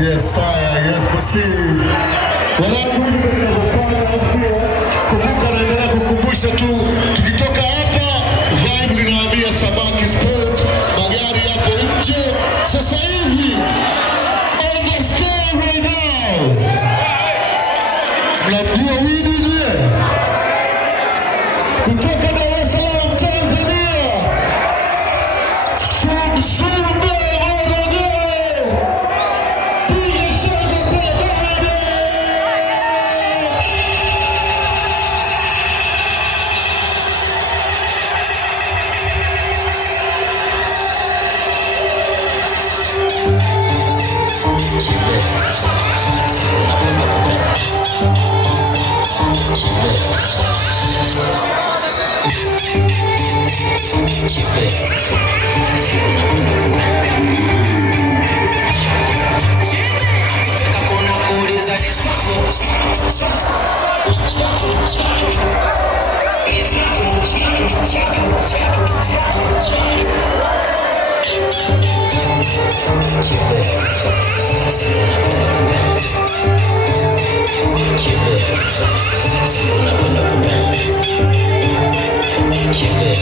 Yes, fire. Yes, proceed. Kumbuka naendelea kukumbusha tu, tukitoka hapa vibe linaambia Sabaki Sport, magari yapo nje sasa hivi. On the stage right now. Mnajua widi je? Kutoka Dar es Salaam Tanzania. Tumsumbe Chibé.